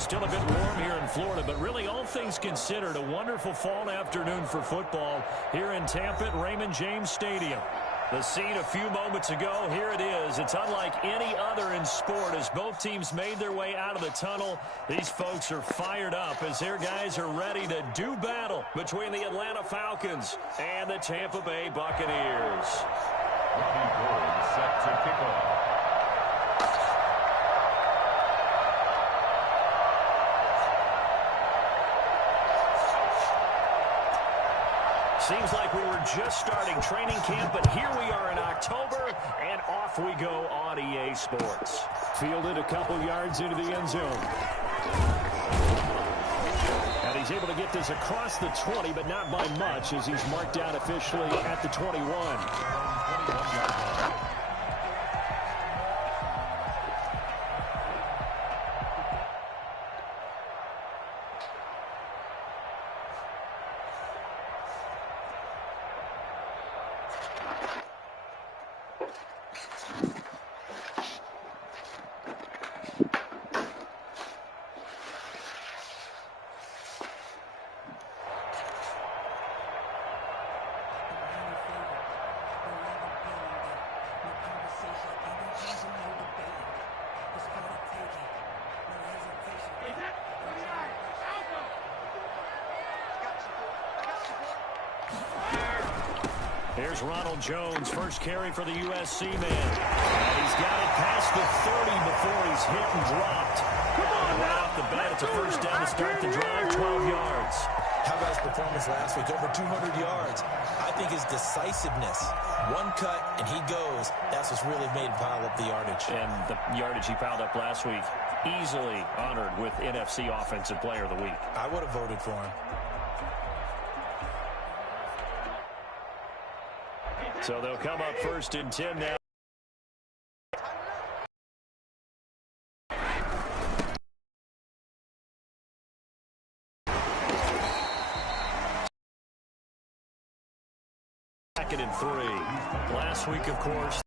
Still a bit warm here in Florida, but really all things considered, a wonderful fall afternoon for football here in Tampa at Raymond James Stadium. The scene a few moments ago, here it is. It's unlike any other in sport as both teams made their way out of the tunnel. These folks are fired up as their guys are ready to do battle between the Atlanta Falcons and the Tampa Bay Buccaneers. Set to kick off. Seems like we were just starting training camp, but here we are in October, and off we go on EA Sports. Fielded a couple yards into the end zone. And he's able to get this across the 20, but not by much, as he's marked down officially at the 21. Here's Ronald Jones, first carry for the USC man. And he's got it past the 30 before he's hit and dropped. Right off the bat, it's a first down to start the drive, 12 yards. How about his performance last week? Over 200 yards. I think his decisiveness, one cut and he goes, that's what's really made him pile up the yardage. And the yardage he piled up last week, easily honored with NFC Offensive Player of the Week. I would have voted for him. So they'll come up first and 10 now. Second and 3. Last week, of course,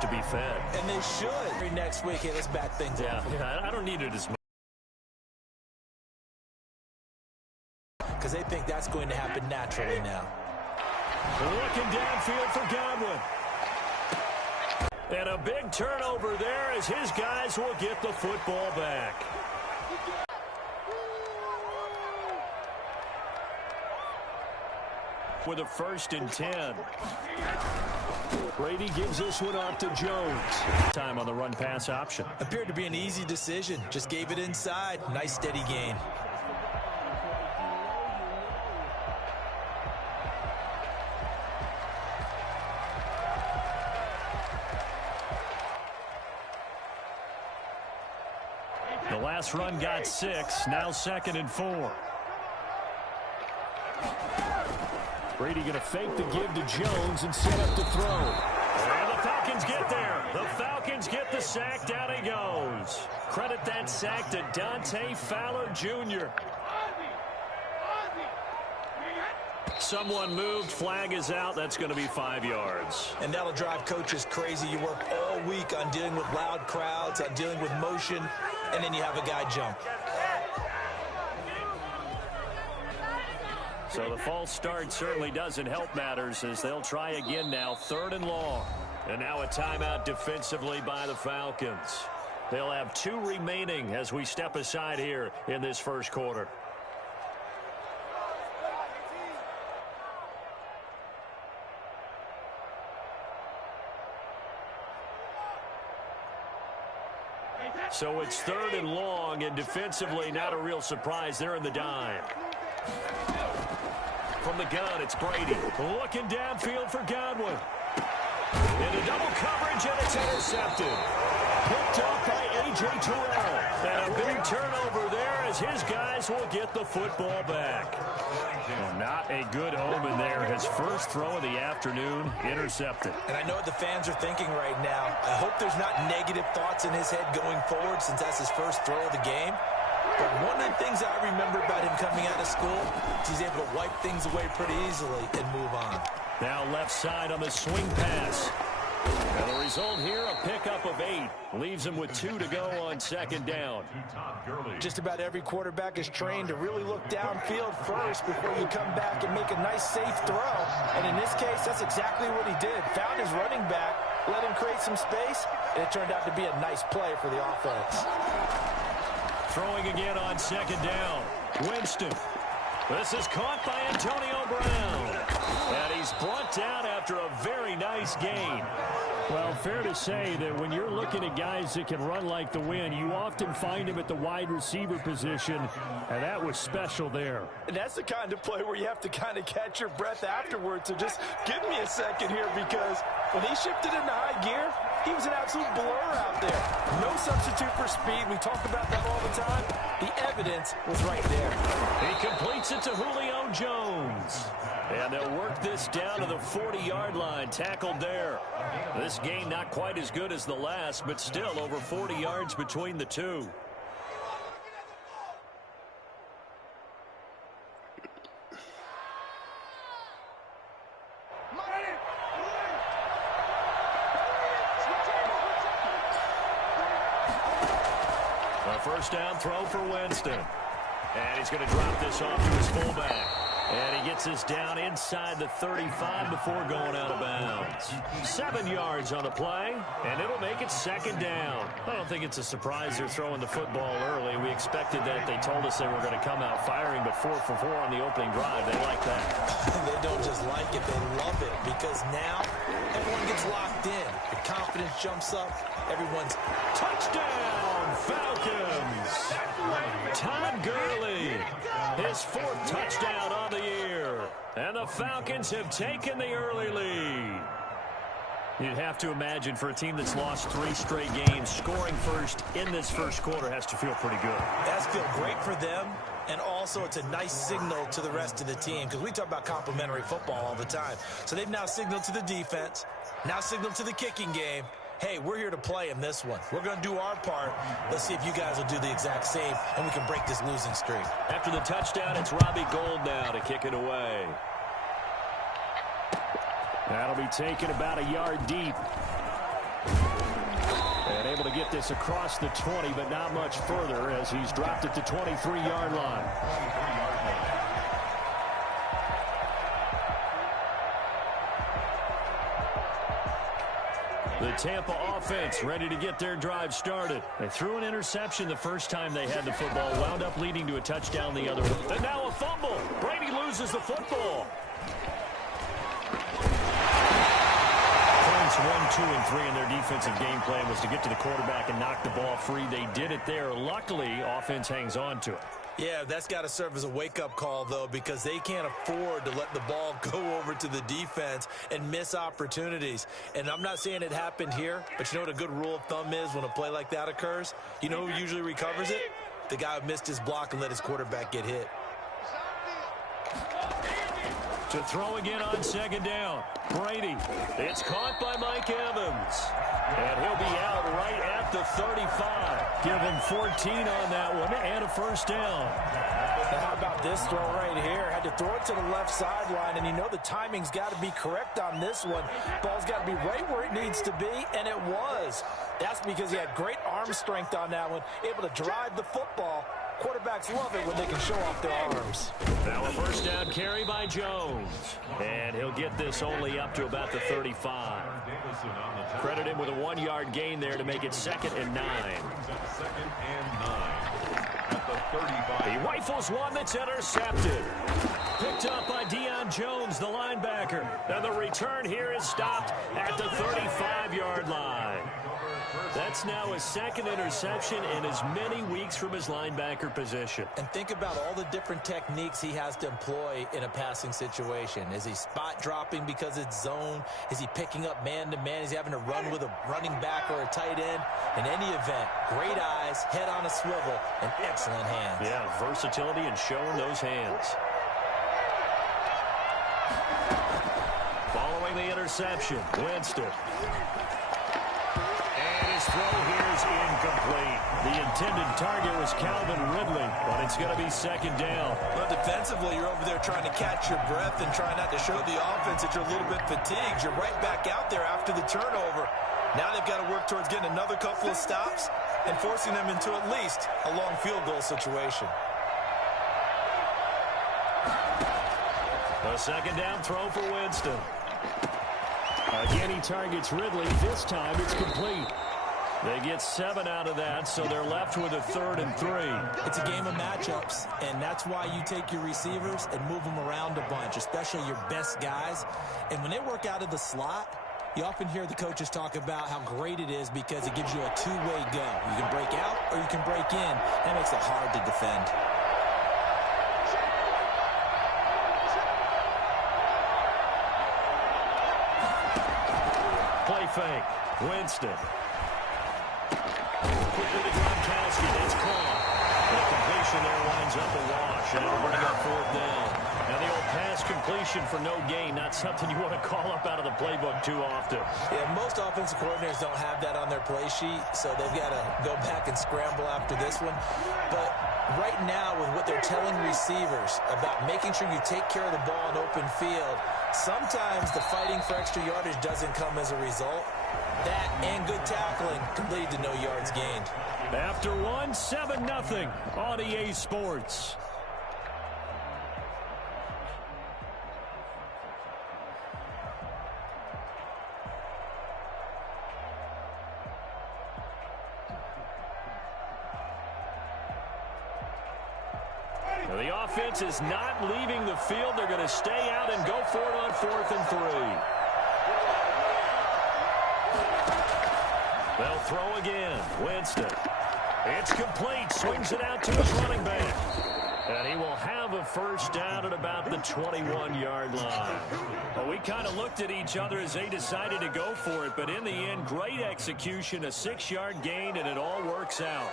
to be fed. And they should. Next week, hey, let's back things up. Yeah, I don't need it as much. Because they think that's going to happen naturally now. Looking downfield for Godwin. And a big turnover there as his guys will get the football back. With a first and 10. Brady gives this one off to Jones. Time on the run-pass option. Appeared to be an easy decision. Just gave it inside. Nice steady gain. The last run got 6, now second and 4. Brady going to fake the give to Jones and set up to throw. And the Falcons get there. The Falcons get the sack. Down he goes. Credit that sack to Dante Fowler Jr. Someone moved. Flag is out. That's going to be 5 yards. And that'll drive coaches crazy. You work all week on dealing with loud crowds, on dealing with motion, and then you have a guy jump. So the false start certainly doesn't help matters as they'll try again now, 3rd and long. And now a timeout defensively by the Falcons. They'll have 2 remaining as we step aside here in this first quarter. So it's 3rd and long, and defensively not a real surprise. They're in the dime. From the gun, it's Brady. Looking downfield for Godwin. Into double coverage, and it's intercepted. Picked up by A.J. Terrell. And a big turnover there as his guys will get the football back. Well, not a good omen there. His first throw of the afternoon, intercepted. And I know what the fans are thinking right now. I hope there's not negative thoughts in his head going forward since that's his first throw of the game. But one of the things I remember about him coming out of school is he's able to wipe things away pretty easily and move on. Now left side on the swing pass. And the result here, a pickup of 8. Leaves him with 2 to go on second down. Just about every quarterback is trained to really look downfield first before you come back and make a nice, safe throw. And in this case, that's exactly what he did. Found his running back, let him create some space, and it turned out to be a nice play for the offense. Throwing again on second down. Winston. This is caught by Antonio Brown. And he's brought down after a very nice gain. Well, fair to say that when you're looking at guys that can run like the wind, you often find him at the wide receiver position, and that was special there. And that's the kind of play where you have to kind of catch your breath afterwards. So just give me a second here, because when he shifted into high gear, he was an absolute blur out there. No substitute for speed. We talk about that all the time. The evidence was right there. He completes it to Julio Jones. And they'll work this down to the 40-yard line, tackled there. This gain not quite as good as the last, but still over 40 yards between the two. A first down throw for Winston. And he's going to drop this off to his fullback. And he gets this down inside the 35 before going out of bounds. 7 yards on the play, and it'll make it second down. I don't think it's a surprise they're throwing the football early. We expected that. They told us they were going to come out firing, but 4 for 4 on the opening drive. They like that. They don't just like it, they love it, because now everyone gets locked in. The confidence jumps up. Everyone's touchdown, Falcons. Todd Gurley, his 4th touchdown on the year. And the Falcons have taken the early lead. You'd have to imagine for a team that's lost 3 straight games, scoring first in this first quarter has to feel pretty good. That's feel great for them, and also it's a nice signal to the rest of the team, because we talk about complementary football all the time. So they've now signaled to the defense, now signaled to the kicking game, hey, we're here to play in this one. We're going to do our part. Let's see if you guys will do the exact same, and we can break this losing streak. After the touchdown, it's Robbie Gould now to kick it away. That'll be taken about a yard deep. And able to get this across the 20, but not much further as he's dropped it to 23-yard line. The Tampa offense ready to get their drive started. They threw an interception the first time they had the football, wound up leading to a touchdown the other way. And now a fumble. Brady loses the football. Points 1, 2, and 3 in their defensive game plan was to get to the quarterback and knock the ball free. They did it there. Luckily, offense hangs on to it. Yeah, that's got to serve as a wake-up call, though, because they can't afford to let the ball go over to the defense and miss opportunities. And I'm not saying it happened here, but you know what a good rule of thumb is when a play like that occurs? You know who usually recovers it? The guy who missed his block and let his quarterback get hit. To throw again on second down. Brady. It's caught by Mike Evans. And he'll be out right at the 35. Give him 14 on that one and a first down. Now how about this throw right here? Had to throw it to the left sideline, and you know the timing's got to be correct on this one. Ball's got to be right where it needs to be, and it was. That's because he had great arm strength on that one, able to drive the football. Quarterbacks love it when they can show off their arms. Now a first down carry by Jones. And he'll get this only up to about the 35. Credit him with a 1-yard gain there to make it 2nd and 9. He rifles one that's intercepted. Picked up by Deion Jones, the linebacker. And the return here is stopped at the 35-yard line. That's now his 2nd interception in as many weeks from his linebacker position. And think about all the different techniques he has to employ in a passing situation. Is he spot dropping because it's zone? Is he picking up man-to-man? Is he having to run with a running back or a tight end? In any event, great eyes, head on a swivel, and excellent hands. Yeah, versatility and showing those hands. Following the interception, Winston. throw here is incomplete. The intended target was Calvin Ridley, but it's going to be second down. Well, defensively, you're over there trying to catch your breath and trying not to show the offense that you're a little bit fatigued. You're right back out there after the turnover. Now they've got to work towards getting another couple of stops and forcing them into at least a long field goal situation. A second down throw for Winston. Again, he targets Ridley. This time it's complete. They get 7 out of that, so they're left with a 3rd and 3. It's a game of matchups, and that's why you take your receivers and move them around a bunch, especially your best guys. And when they work out of the slot, you often hear the coaches talk about how great it is because it gives you a two-way go. You can break out or you can break in. That makes it hard to defend. Play fake. Winston. Quickly to Gronkowski. It's caught. The completion there winds up a wash, and it'll bring up 4th down. Now the old pass completion for no gain, not something you want to call up out of the playbook too often. Yeah, most offensive coordinators don't have that on their play sheet, so they've got to go back and scramble after this one. But right now, with what they're telling receivers about making sure you take care of the ball in open field, sometimes the fighting for extra yardage doesn't come as a result. That and good tackling can lead to no yards gained. After one, 7-0 on EA Sports. Now the offense is not leaving the field. They're going to stay out and go for it on 4th and 3. They'll throw again. Winston. It's complete. Swings it out to his running back. And he will have a first down at about the 21-yard line. Well, we kind of looked at each other as they decided to go for it. But in the end, great execution, a 6-yard gain, and it all works out.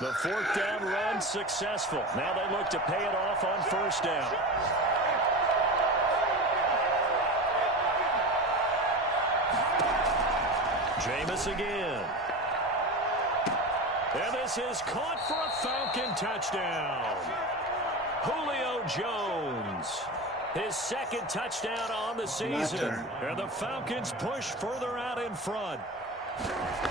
The 4th down run successful. Now they look to pay it off on 1st down. Jameis again. And this is caught for a Falcon touchdown. Julio Jones. His 2nd touchdown on the season. And the Falcons push further out in front.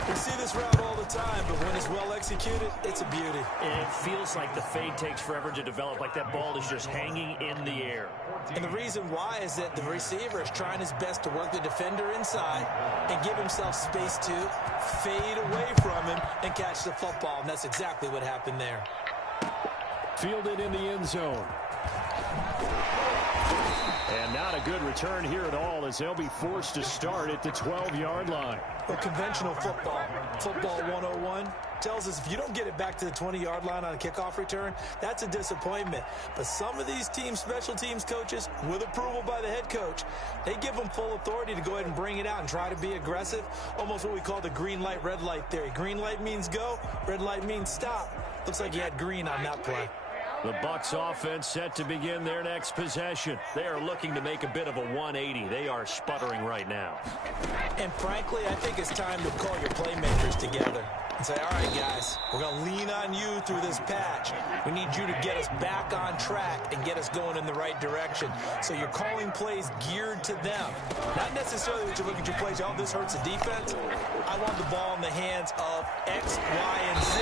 We see this route all the time, but when it's well executed, it's a beauty. And it feels like the fade takes forever to develop, like that ball is just hanging in the air. And the reason why is that the receiver is trying his best to work the defender inside and give himself space to fade away from him and catch the football, and that's exactly what happened there. Fielded in the end zone. And not a good return here at all as they'll be forced to start at the 12-yard line. Well, conventional football 101, tells us if you don't get it back to the 20-yard line on a kickoff return, that's a disappointment. But some of these teams, special teams coaches, with approval by the head coach, they give them full authority to go ahead and bring it out and try to be aggressive, almost what we call the green light, red light theory. Green light means go, red light means stop. Looks like you had green on that play. The Bucs offense set to begin their next possession. They are looking to make a bit of a 180. They are sputtering right now. And frankly, I think it's time to call your playmakers together and say, all right, guys, we're going to lean on you through this patch. We need you to get us back on track and get us going in the right direction. So you're calling plays geared to them. Not necessarily that you look at your plays, oh, this hurts the defense. I want the ball in the hands of X, Y, and Z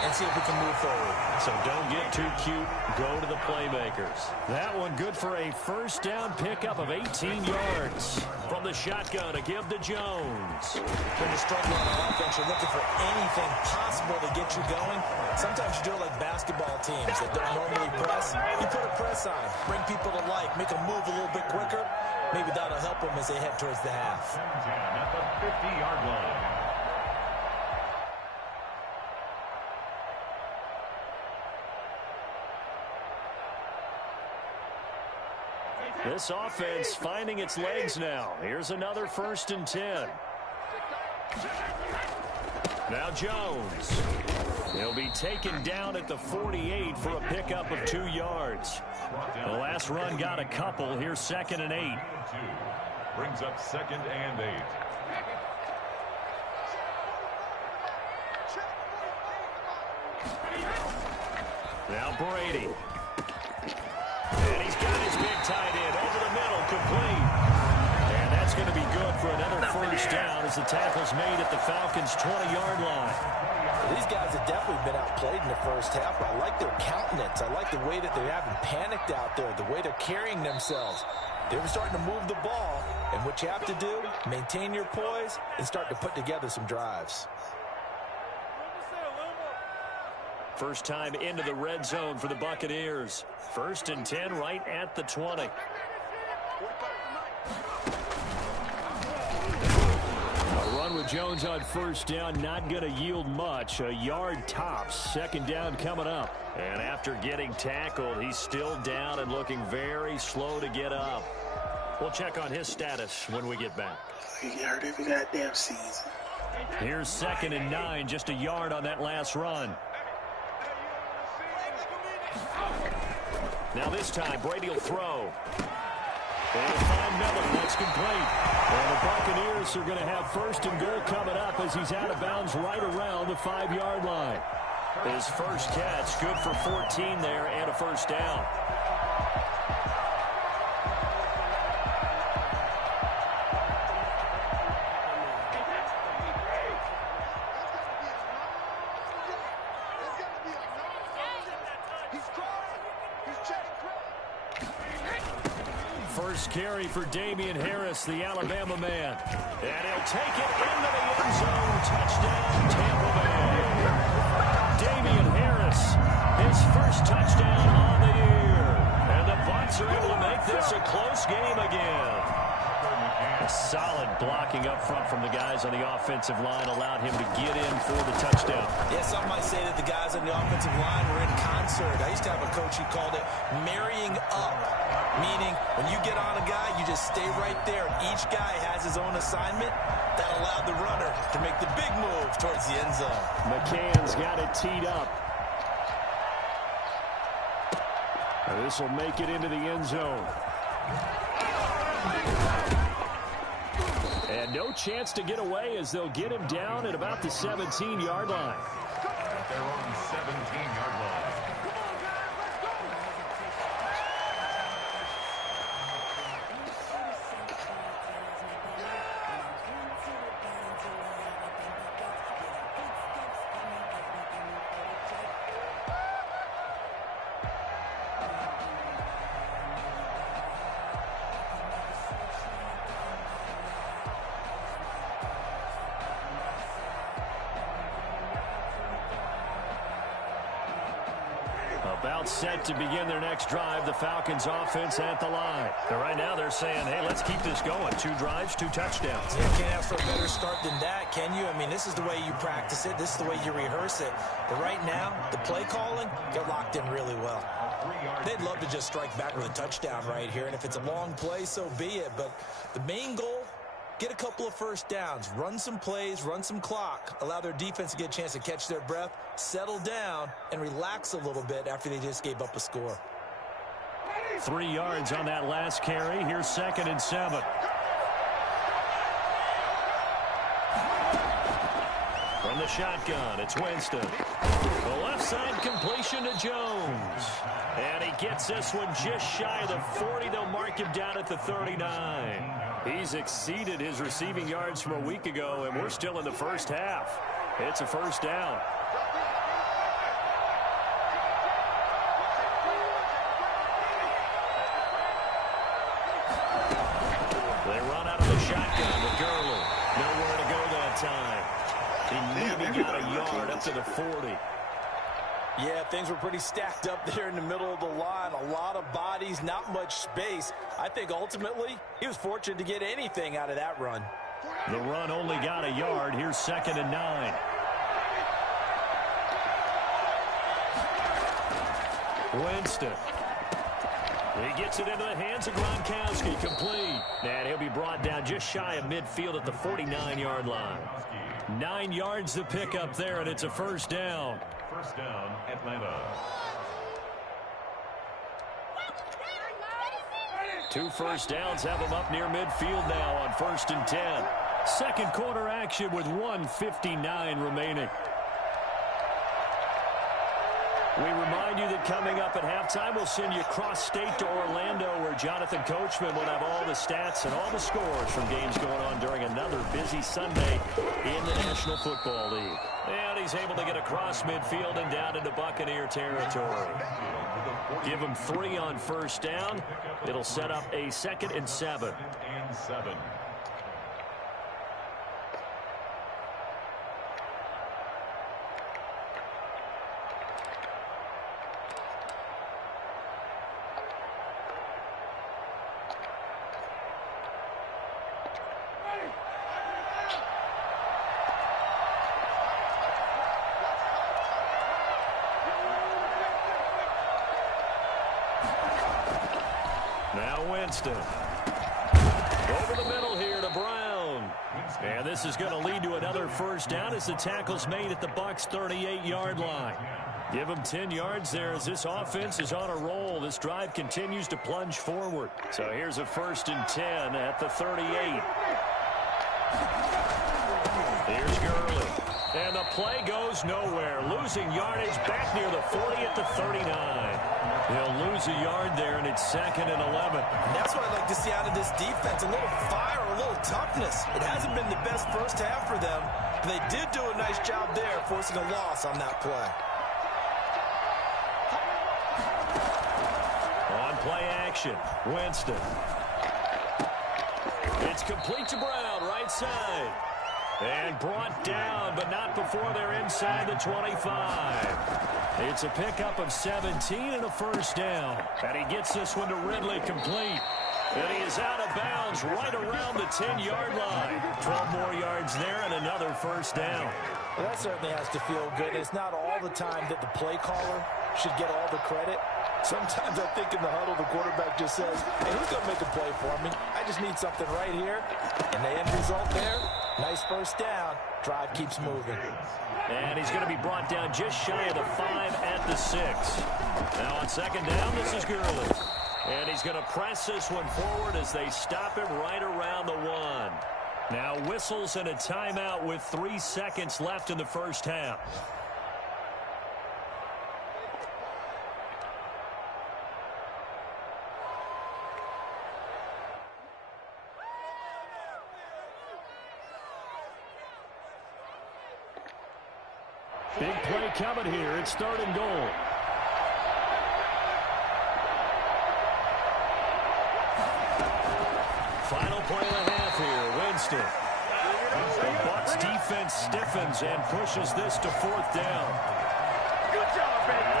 and see if we can move forward. So don't get too cute. Go to the playmakers. That one good for a first down pickup of 18 yards. From the shotgun to give to Jones. When you're struggling on offense, you're looking for anything possible to get you going. Sometimes you do it like basketball teams that don't normally press. You put a press on, bring people to life, make them move a little bit quicker. Maybe that'll help them as they head towards the half. At the 50-yard line. This offense finding its legs now. Here's another 1st and 10. Now Jones. He'll be taken down at the 48 for a pickup of 2 yards. The last run got a couple. Here's 2nd and 8. Brings up 2nd and 8. Now Brady. And he's got his big tight end over the middle, complete. And that's going to be good for another first down as the tackle's made at the Falcons' 20-yard line. These guys have definitely been outplayed in the first half, but I like their countenance. I like the way that they haven't panicked out there, the way they're carrying themselves. They're starting to move the ball, and what you have to do, maintain your poise and start to put together some drives. First time into the red zone for the Buccaneers. 1st and 10 right at the 20. A run with Jones on first down, not going to yield much. A yard tops. 2nd down coming up. And after getting tackled, he's still down and looking very slow to get up. We'll check on his status when we get back. He get hurt every goddamn season. Here's 2nd and 9, just a yard on that last run. Now this time, Brady will throw. They'll find Miller. That's complete. And the Buccaneers are going to have 1st and goal coming up as he's out of bounds right around the 5-yard line. His first catch, good for 14 there and a first down. First carry for Damian Harris, the Alabama man. And he'll take it into the end zone. Touchdown, Tampa Bay. Damian Harris, his first touchdown on the year. And the Bucs are able to make this a close game again. A solid blocking up front from the guys on the offensive line allowed him to get in for the touchdown. Yeah, some might say that the guys on the offensive line were in concert. I used to have a coach who called it marrying up, meaning when you get on a guy, you just stay right there, and each guy has his own assignment. That allowed the runner to make the big move towards the end zone. McCann's got it teed up. This will make it into the end zone. And no chance to get away as they'll get him down at about the 17-yard line. They're on 17-yard line. About set to begin their next drive, the Falcons offense at the line. And right now they're saying, hey, let's keep this going. 2 drives, 2 touchdowns. Yeah, can't ask for a better start than that, can you? I mean, this is the way you practice it. This is the way you rehearse it. But right now, the play calling, they're locked in really well. They'd love to just strike back with a touchdown right here. And if it's a long play, so be it. But the main goal, get a couple of first downs, run some plays, run some clock, allow their defense to get a chance to catch their breath, settle down, and relax a little bit after they just gave up a score. 3 yards on that last carry. Here's 2nd and 7. From the shotgun, it's Winston. The left side completion to Jones. And he gets this one just shy of the 40. They'll mark him down at the 39. He's exceeded his receiving yards from a week ago, and we're still in the first half. It's a first down. They run out of the shotgun to Gurley. Nowhere to go that time. He maybe got a yard up to the 40. Yeah, things were pretty stacked up there in the middle of the line. A lot of bodies, not much space. I think ultimately he was fortunate to get anything out of that run. The run only got a yard. Here's 2nd and 9. Winston. He gets it into the hands of Gronkowski. Complete. And he'll be brought down just shy of midfield at the 49-yard line. 9 yards to pick up there, and it's a first down. First down, Atlanta. 2 first downs have them up near midfield now on 1st and 10. Second quarter action with 1:59 remaining. We remind you that coming up at halftime, we'll send you cross-state to Orlando, where Jonathan Coachman will have all the stats and all the scores from games going on during another busy Sunday in the National Football League. And he's able to get across midfield and down into Buccaneer territory. Give him 3 on 1st down. It'll set up a 2nd and 7. Winston. Over the middle here to Brown. And this is going to lead to another 1st down as the tackle's made at the Bucs' 38-yard line. Give them 10 yards there as this offense is on a roll. This drive continues to plunge forward. So here's a 1st and 10 at the 38. Here's Gurley. And the play goes nowhere. Losing yardage back near the 40 at the 39. They'll lose a yard there, and it's 2nd and 11. And that's what I like to see out of this defense, a little fire, a little toughness. It hasn't been the best first half for them, but they did do a nice job there, forcing a loss on that play. On play action, Winston. It's complete to Brown, right side. And brought down, but not before they're inside the 25. It's a pickup of 17 and a 1st down. And he gets this one to Ridley complete. And he is out of bounds right around the 10-yard line. 12 more yards there and another 1st down. Well, that certainly has to feel good. It's not all the time that the play caller should get all the credit. Sometimes I think in the huddle, the quarterback just says, hey, who's going to make a play for me? I just need something right here. And the end result there, nice 1st down. Drive keeps moving. And he's going to be brought down just shy of the 5 at the 6. Now on 2nd down, this is Gurley. And he's going to press this one forward as they stop him right around the 1. Now whistles and a timeout with 3 seconds left in the 1st half. Big play coming here. It's 3rd and goal. Final play of the half here. Winston. The Bucs defense stiffens and pushes this to 4th down. Good job, baby.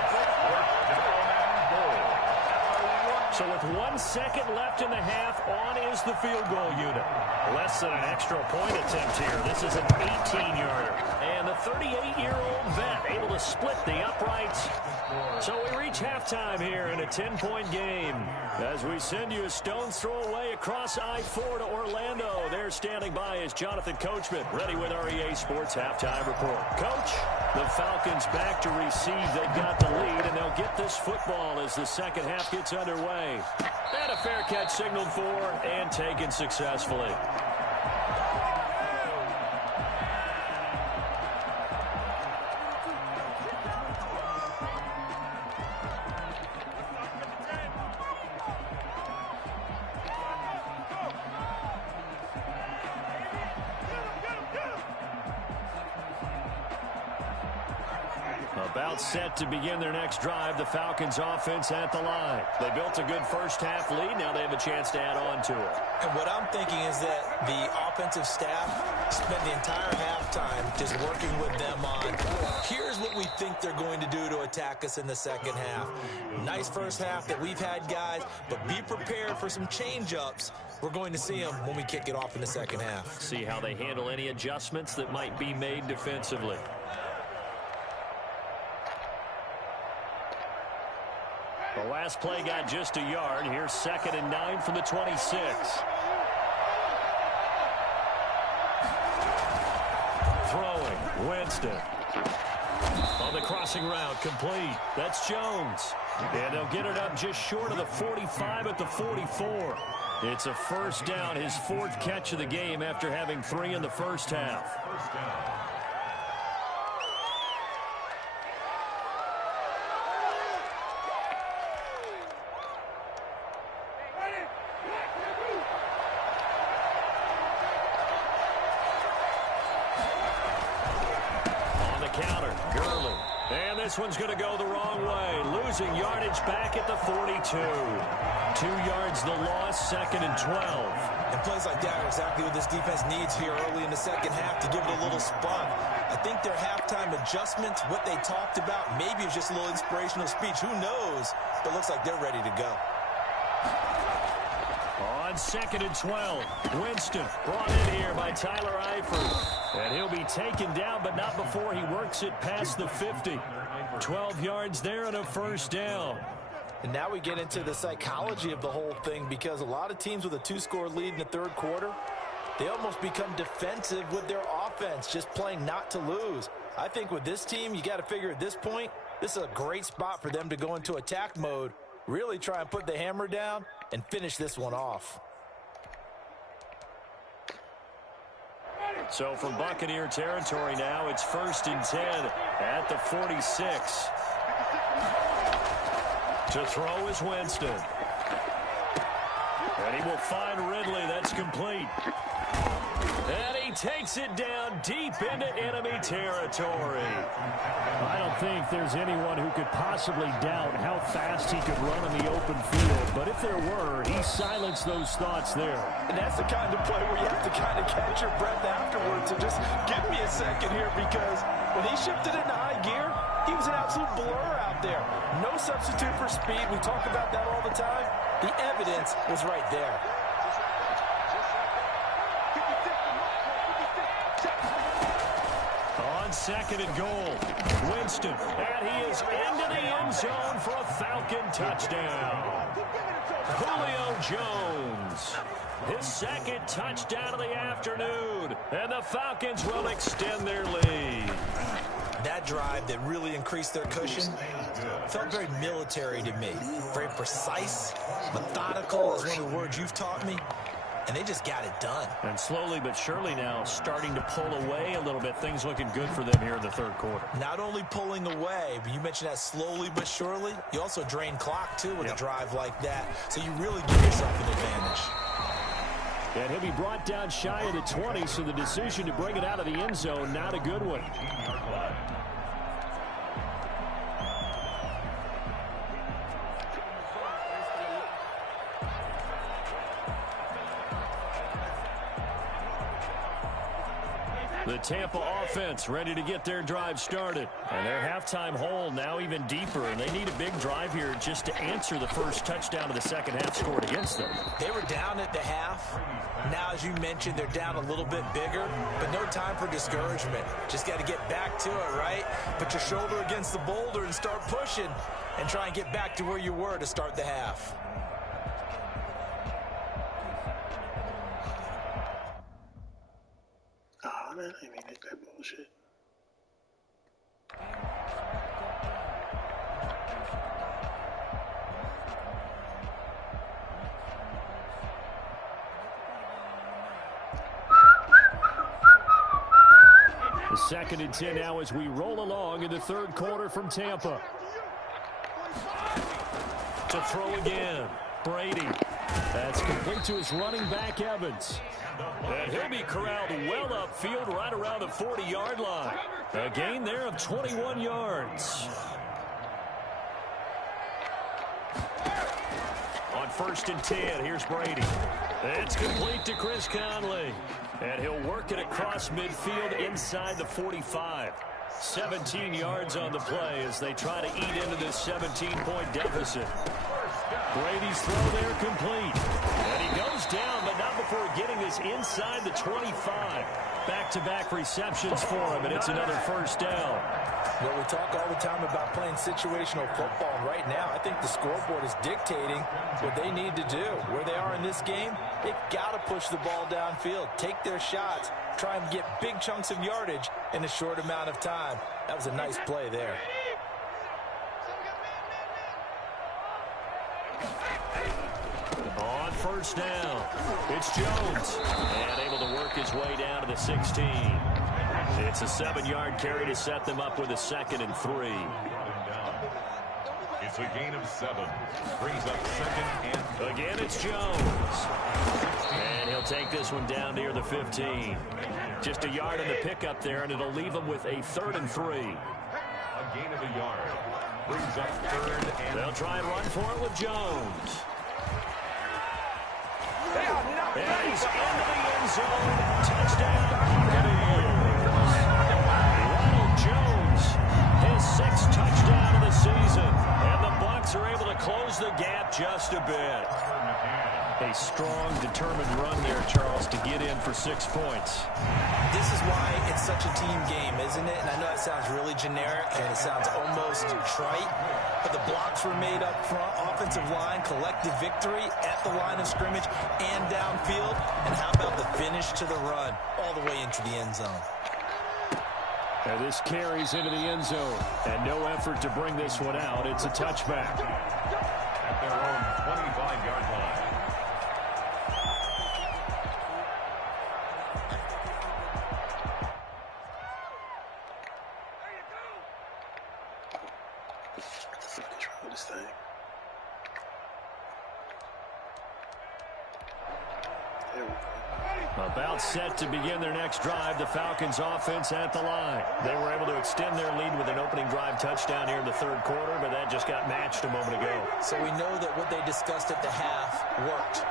So with 1 second left in the half, on is the field goal unit. Less than an extra point attempt here. This is an 18-yarder. And the 38-year-old vet able to split the uprights. So we reach halftime here in a 10-point game. As we send you a stone's throw away across I-4 to Orlando. There standing by is Jonathan Coachman, ready with our EA Sports Halftime Report. Coach, the Falcons back to receive. They've got the lead, and they'll get this football as the 2nd half gets underway. And a fair catch signaled for and taken successfully. About set to begin their next drive, the Falcons offense at the line. They built a good 1st half lead. Now they have a chance to add on to it. And what I'm thinking is that the offensive staff spent the entire halftime just working with them on, here's what we think they're going to do to attack us in the 2nd half. Nice 1st half that we've had, guys, but be prepared for some change-ups. We're going to see them when we kick it off in the 2nd half. See how they handle any adjustments that might be made defensively. The last play got just a yard. Here's 2nd and 9 from the 26. Throwing, Winston. On the crossing route, complete. That's Jones. And they'll get it up just short of the 45 at the 44. It's a first down, his fourth catch of the game after having 3 in the first half. On the counter, Gurley. And this one's going to go the wrong way. Losing yardage back at the 42. 2 yards the loss, 2nd and 12. And plays like that are exactly what this defense needs here early in the second half to give it a little spunk. I think their halftime adjustment, what they talked about, maybe it was just a little inspirational speech. Who knows? But it looks like they're ready to go. On 2nd and 12, Winston brought in here by Tyler Eifert. And he'll be taken down, but not before he works it past the 50. 12 yards there and a first down. And now we get into the psychology of the whole thing, because a lot of teams with a 2-score lead in the third quarter, they almost become defensive with their offense, just playing not to lose. I think with this team, you got to figure at this point, this is a great spot for them to go into attack mode, really try and put the hammer down and finish this one off. So from Buccaneer territory now, it's 1st and 10 at the 46. To throw is Winston. And he will find Ridley. That's complete. And he takes it down deep into enemy territory. I don't think there's anyone who could possibly doubt how fast he could run in the open field. But if there were, he silenced those thoughts there. And that's the kind of play where you have to kind of catch your breath afterwards and just give me a second here, because when he shifted into high gear, he was an absolute blur out there. No substitute for speed. We talk about that all the time. The evidence was right there. On 2nd and goal, Winston, and he is into the end zone for a Falcon touchdown. Julio Jones, his 2nd touchdown of the afternoon, and the Falcons will extend their lead. That drive that really increased their cushion felt very military to me. Very precise, methodical is one of the words you've taught me. And they just got it done. And slowly but surely now starting to pull away a little bit. Things looking good for them here in the third quarter. Not only pulling away, but you mentioned that slowly but surely. You also drain clock, too, with a drive like that. So you really give yourself an advantage. And he'll be brought down shy of the 20, so the decision to bring it out of the end zone, not a good one. The Tampa offense ready to get their drive started. And their halftime hole now even deeper, and they need a big drive here just to answer the first touchdown of the second half scored against them. They were down at the half. Now, as you mentioned, they're down a little bit bigger, but no time for discouragement. Just got to get back to it, right? Put your shoulder against the boulder and start pushing and try and get back to where you were to start the half. Oh, man, I mean, that bullshit. The 2nd and 10 now as we roll along in the third quarter from Tampa. To throw again, Brady. That's complete to his running back, Evans. And he'll be corralled well upfield right around the 40-yard line. A gain there of 21 yards. On 1st and 10, here's Brady. It's complete to Chris Conley. And he'll work it across midfield inside the 45. 17 yards on the play as they try to eat into this 17-point deficit. Brady's throw there complete. And he goes down, but not before getting this inside the 25. Back-to-back receptions for him, and it's another first down. Well, we talk all the time about playing situational football, and right now I think the scoreboard is dictating what they need to do. Where they are in this game, they've got to push the ball downfield, take their shots, try and get big chunks of yardage in a short amount of time. That was a nice play there. On first down, it's Jones. And able to work his way down to the 16. It's a 7-yard carry to set them up with a 2nd and 3. It's a gain of 7. Brings up 2nd and... Again, it's Jones. And he'll take this one down near the 15. Just a yard on the pickup there, and it'll leave him with a 3rd and 3. A gain of a yard. Brings up 3rd and... They'll try and run for it with Jones. And he's into the end zone. Touchdown. Ronald Jones, his 6th touchdown of the season. And the Bucs are able to close the gap just a bit. A strong, determined run there, Charles, to get in for 6 points. This is why it's such a team game, isn't it? And I know that sounds really generic and it sounds almost trite, but the blocks were made up front, offensive line, collective victory at the line of scrimmage and downfield. And how about the finish to the run all the way into the end zone? And this carries into the end zone. And no effort to bring this one out. It's a touchback. At their own 25-yard line. About set to begin their next drive, the Falcons offense at the line. They were able to extend their lead with an opening drive touchdown here in the 3rd quarter, but that just got matched a moment ago. So we know that what they discussed at the half worked.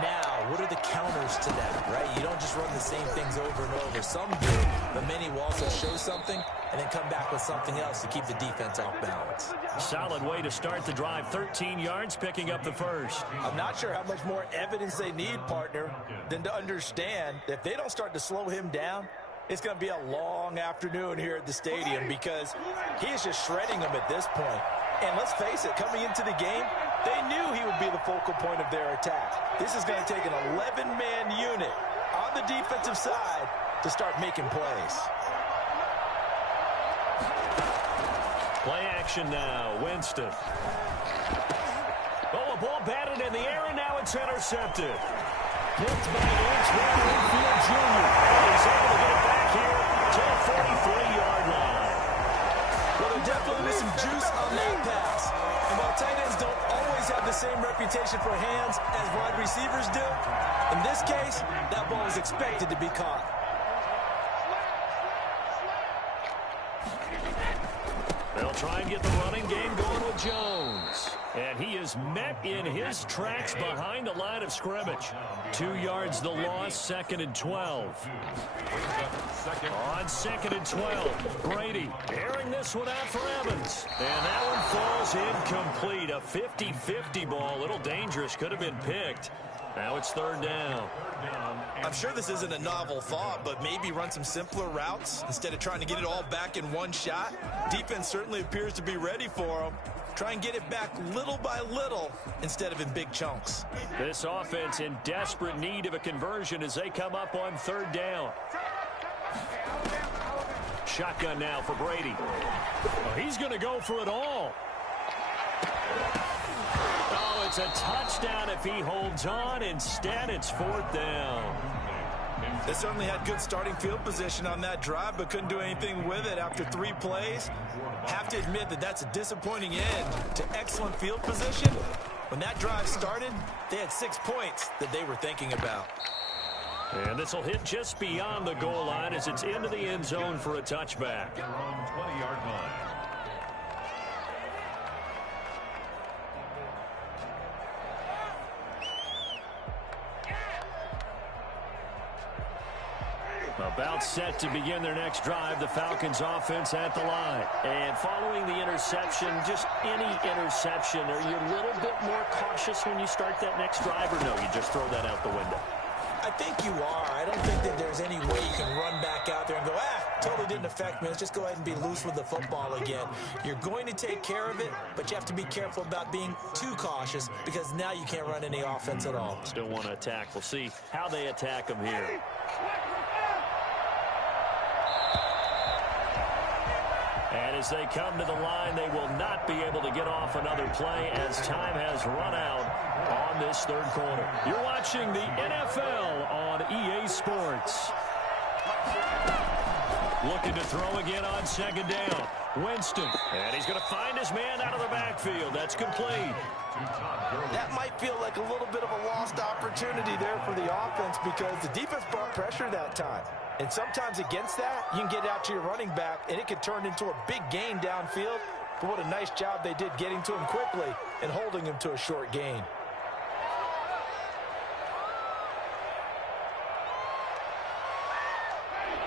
Now, what are the counters to that, right? You don't just run the same things over and over. Some do, but many will also show something and then come back with something else to keep the defense off balance. Solid way to start the drive. 13 yards, picking up the 1st. I'm not sure how much more evidence they need, partner, than to understand that if they don't start to slow him down, it's going to be a long afternoon here at the stadium because he is just shredding them at this point. And let's face it, coming into the game, they knew he would be the focal point of their attack. This is going to take an 11-man unit on the defensive side to start making plays. Play action now. Winston. Oh, a ball batted in the air, and now it's intercepted. Picked by Lance Winfield Jr. He's able to get it back here to the 43-yard line. Well, there definitely was some juice on that pass. And while tight ends don't always have the same reputation for hands as wide receivers do, in this case, that ball was expected to be caught. They'll try and get the running game going with Jones. And he is met in his tracks behind the line of scrimmage. 2 yards the loss, 2nd and 12. On 2nd and 12, Brady airing this one out for Evans. And that one falls incomplete. A 50-50 ball, a little dangerous, could have been picked. Now it's 3rd down. I'm sure this isn't a novel thought, but maybe run some simpler routes instead of trying to get it all back in one shot. Defense certainly appears to be ready for them. Try and get it back little by little instead of in big chunks. This offense in desperate need of a conversion as they come up on 3rd down. Shotgun now for Brady. Oh, he's going to go for it all. Oh, it's a touchdown if he holds on. Instead, it's 4th down. They certainly had good starting field position on that drive, but couldn't do anything with it after 3 plays. Have to admit that that's a disappointing end to excellent field position. When that drive started, they had 6 points that they were thinking about. And this will hit just beyond the goal line as it's into the end zone for a touchback. Their own 20-yard line. About set to begin their next drive, the Falcons offense at the line. And following the interception, just any interception, are you a little bit more cautious when you start that next drive, or no, you just throw that out the window? I think you are. I don't think that there's any way you can run back out there and go, totally didn't affect me. Let's just go ahead and be loose with the football again. You're going to take care of it, but you have to be careful about being too cautious because now you can't run any offense at all. Still want to attack. We'll see how they attack them here. As they come to the line, they will not be able to get off another play as time has run out on this third quarter. You're watching the NFL on EA Sports. Looking to throw again on second down. Winston, and he's going to find his man out of the backfield. That's complete. That might feel like a little bit of a lost opportunity there for the offense because the defense brought pressure that time. And sometimes against that, you can get out to your running back, and it could turn into a big gain downfield. But what a nice job they did getting to him quickly and holding him to a short gain.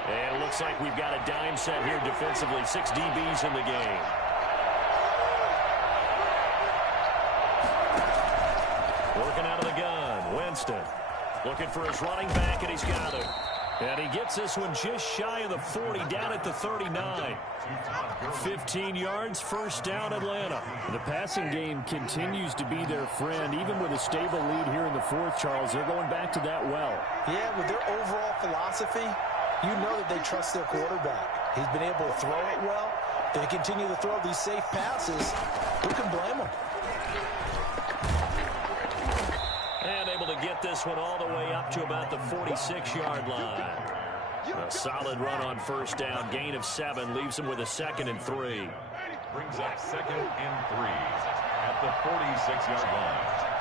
And it looks like we've got a dime set here defensively. 6 DBs in the game. Working out of the gun. Winston looking for his running back, and he's got it. And he gets this one just shy of the 40, down at the 39. 15 yards, first down, Atlanta. The passing game continues to be their friend. Even with a stable lead here in the fourth, Charles, they're going back to that well. Yeah, with their overall philosophy, you know that they trust their quarterback. He's been able to throw it well. They continue to throw these safe passes. Who can blame them? And able to get this one all the way up to about the 46-yard line. A solid run on first down. Gain of 7 leaves them with a 2nd and 3. Brings up 2nd and 3 at the 46-yard line.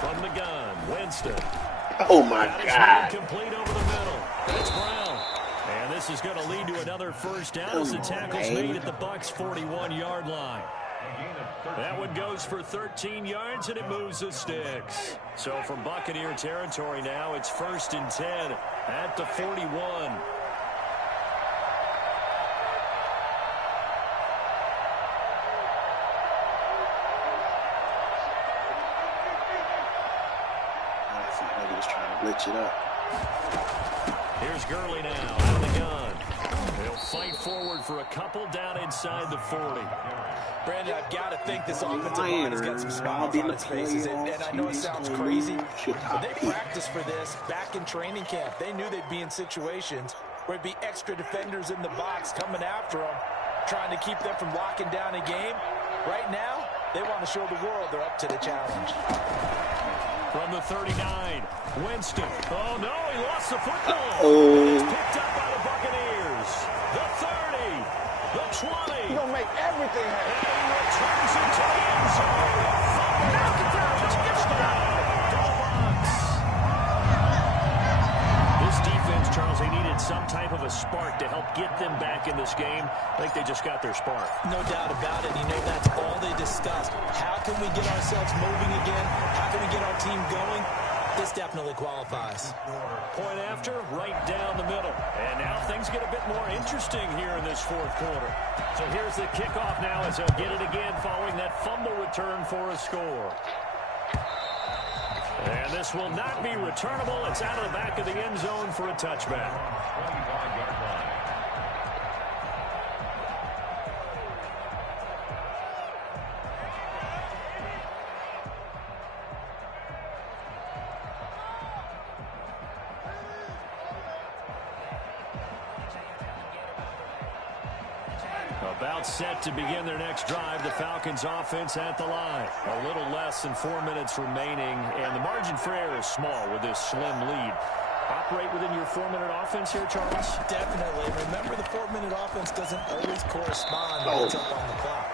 From the gun, Winston. Oh, my God. Complete over the middle. That's Brown. And this is going to lead to another first down as the tackle's made at the Bucs' 41-yard line. That one goes for 13 yards, and it moves the sticks. So from Buccaneer territory now, it's 1st and 10 at the 41. Blitz it up. Here's Gurley now out of the gun. He'll fight forward for a couple down inside the 40. Brandon, I've got to think this offensive line has got some smiles on its faces. And I know it sounds crazy, but they practiced for this back in training camp. They knew they'd be in situations where it'd be extra defenders in the box coming after them, trying to keep them from locking down a game. Right now, they want to show the world they're up to the challenge. From the 39, Winston. Oh, no, he lost the football. Oh. It's picked up by the Buccaneers. The 30, the 20. You're going to make everything happen. And he returns it to the end zone. Touchdown for the Bucs. This defense, Charles, they needed some type of a spark to help get them back in this game. I think they just got their spark. No doubt about it. You know, that's all they discussed. How can we get ourselves moving again? How can we get our team going? This definitely qualifies. Point after, right down the middle. And now things get a bit more interesting here in this fourth quarter. So here's the kickoff now as they'll get it again following that fumble return for a score. And this will not be returnable. It's out of the back of the end zone for a touchback. 25-yard line. About set to begin their next drive. The Falcons offense at the line. A little less than 4 minutes remaining, and the margin for error is small with this slim lead. Operate within your 4-minute offense here, Charles? Definitely. Remember, the 4-minute offense doesn't always correspond to what's up on the clock.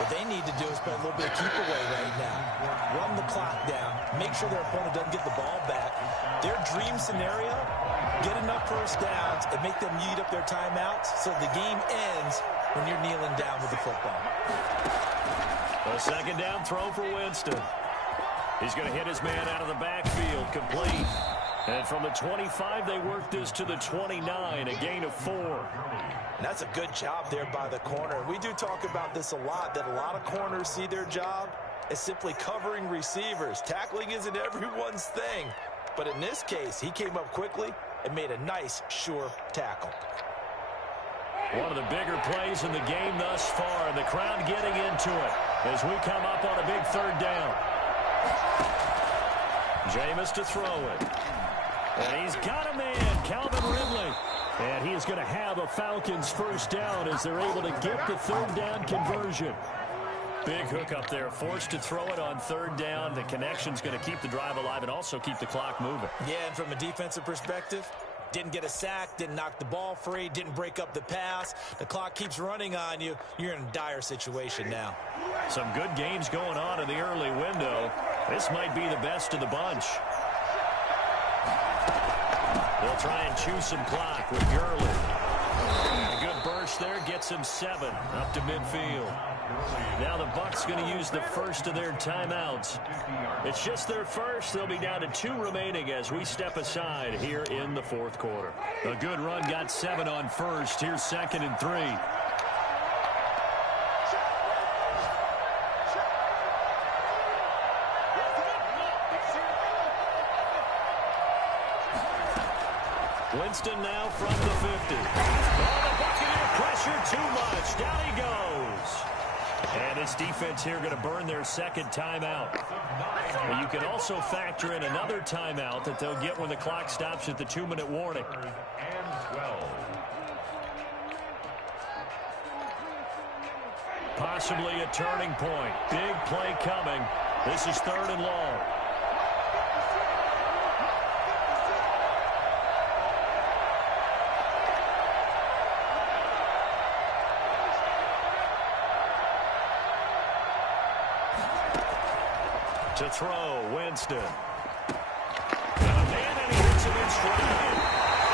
What they need to do is play a little bit of keep away right now. Run the clock down. Make sure their opponent doesn't get the ball back. Their dream scenario, get enough first downs and make them eat up their timeouts so the game ends when you're kneeling down with the football. A second down throw for Winston. He's going to hit his man out of the backfield, complete. And from the 25, they work this to the 29, a gain of 4. And that's a good job there by the corner. We do talk about this a lot, that a lot of corners see their job as simply covering receivers. Tackling isn't everyone's thing. But in this case, he came up quickly and made a nice, sure tackle. One of the bigger plays in the game thus far, and the crowd getting into it as we come up on a big third down. Jameis to throw it. And he's got a man, Calvin Ridley. And he is going to have a Falcons first down as they're able to get the third down conversion. Big hook up there, forced to throw it on third down. The connection's going to keep the drive alive and also keep the clock moving. Yeah, and from a defensive perspective, didn't get a sack, didn't knock the ball free, didn't break up the pass. The clock keeps running on you. You're in a dire situation now. Some good games going on in the early window. This might be the best of the bunch. They'll try and chew some clock with Gurley. A good burst there gets him 7 up to midfield. Now the Bucs going to use the first of their timeouts. It's just their first. They'll be down to 2 remaining as we step aside here in the fourth quarter. A good run got 7 on first. Here's 2nd and 3. Winston now from the 50. Oh, the Buccaneer pressure too much. Down he goes. And this defense here going to burn their second timeout. But you can also factor in another timeout that they'll get when the clock stops at the 2-minute warning. And 12. Possibly a turning point. Big play coming. This is 3rd and long. To throw, Winston. And a man, and he hits him in stride.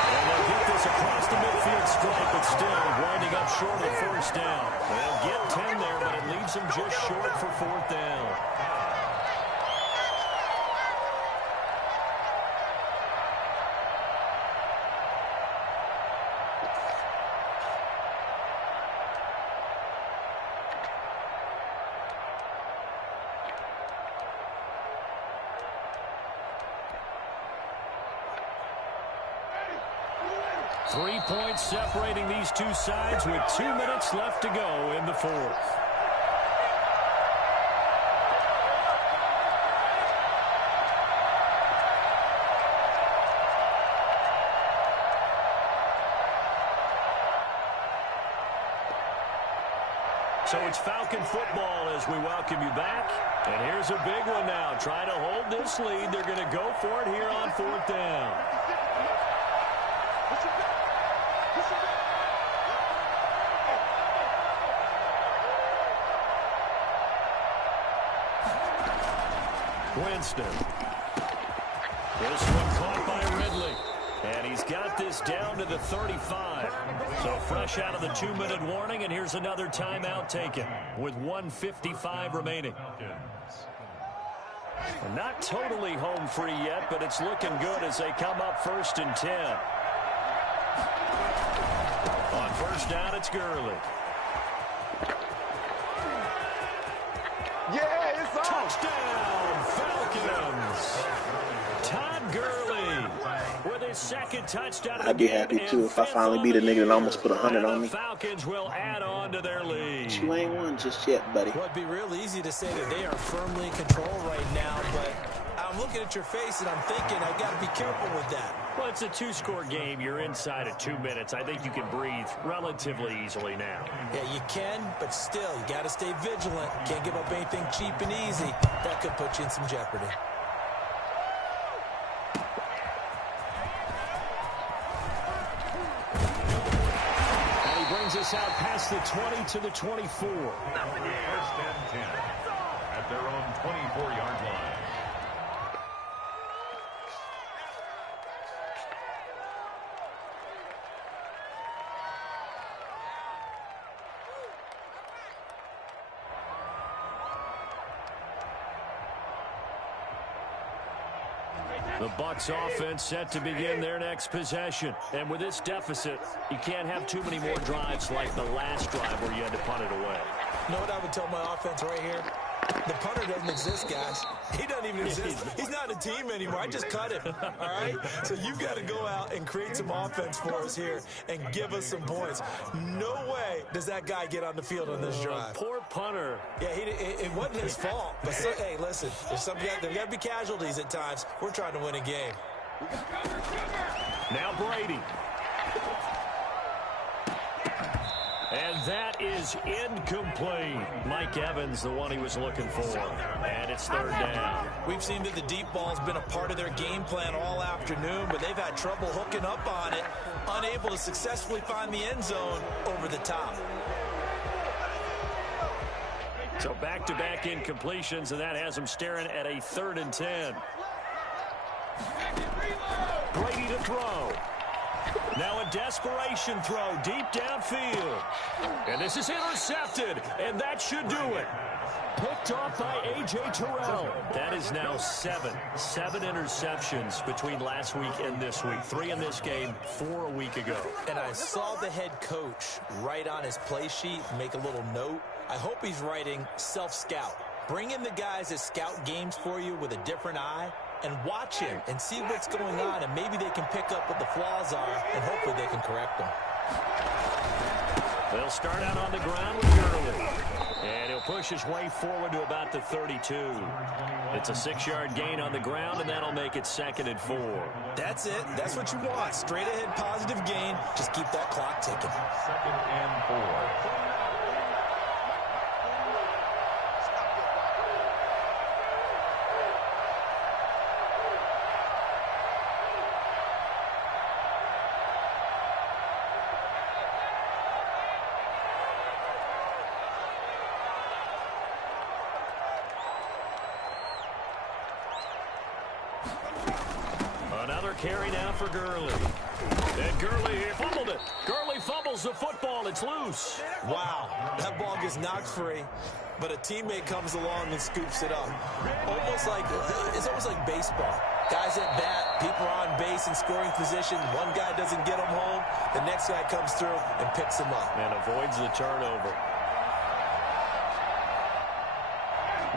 And they'll get this across the midfield stripe, but still winding up short of the first down. They'll get 10 there, but it leaves them just short for 4th down. Three points separating these two sides with 2 minutes left to go in the fourth. So it's Falcon football as we welcome you back. And here's a big one now. Trying to hold this lead. They're going to go for it here on 4th down. Winston. This one caught by Ridley. And he's got this down to the 35. So fresh out of the 2-minute warning, and here's another timeout taken with 1:55 remaining. And not totally home free yet, but it's looking good as they come up 1st and 10. On 1st down, it's Gurley. Yeah, it's on. Touchdown, Falcons. Todd Gurley with his 2nd touchdown. I'd be happy too if I finally beat a nigga that almost put 100 on me. Falcons will add on to their lead. You ain't won just yet, buddy. Well, it'd be real easy to say that they are firmly in control right now, but I'm looking at your face and I'm thinking I've got to be careful with that. Well, it's a 2-score game. You're inside at 2 minutes. I think you can breathe relatively easily now. Yeah, you can, but still, you got to stay vigilant. Can't give up anything cheap and easy. That could put you in some jeopardy. And he brings us out past the 20 to the 24. 1st and 10 at their own 24-yard line. The Bucs offense set to begin their next possession. And with this deficit, you can't have too many more drives like the last drive where you had to punt it away. You know what I would tell my offense right here? The punter doesn't exist, guys. He doesn't even exist. He's not a team anymore. I just cut him, all right? So you've got to go out and create some offense for us here and give us some points. No way does that guy get on the field on this drive. Poor punter. Yeah, it wasn't his fault. But, hey, listen, there's got to be casualties at times. We're trying to win a game. Now Brady. And that is incomplete. Mike Evans, the one he was looking for. And it's third down. We've seen that the deep ball has been a part of their game plan all afternoon, but they've had trouble hooking up on it, unable to successfully find the end zone over the top. So back-to-back incompletions, and that has them staring at a 3rd and 10. Brady to throw. Now a desperation throw deep downfield. And this is intercepted, and that should do it. Picked off by A.J. Terrell. That is now 7 interceptions between last week and this week. 3 in this game, 4 a week ago. And I saw the head coach write on his play sheet, make a little note. I hope he's writing self-scout. Bring in the guys that scout games for you with a different eye and watch him and see what's going on, and maybe they can pick up what the flaws are, and hopefully they can correct them. They'll start out on the ground with Gurley. And he'll push his way forward to about the 32. It's a 6-yard gain on the ground, and that'll make it 2nd and 4. That's it. That's what you want. Straight ahead positive gain. Just keep that clock ticking. 2nd and 4. Another carry now for Gurley. And Gurley fumbled it. Gurley fumbles the football. It's loose. Wow, that ball gets knocked free, but a teammate comes along and scoops it up. It's almost like baseball. Guys at bat, people are on base in scoring position. One guy doesn't get them home. The next guy comes through and picks them up. And avoids the turnover.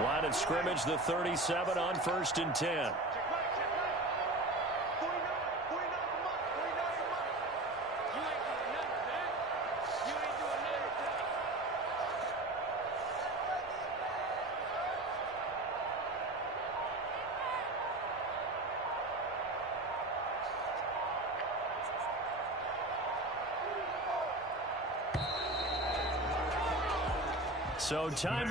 Line of scrimmage, the 37 on 1st and 10. So time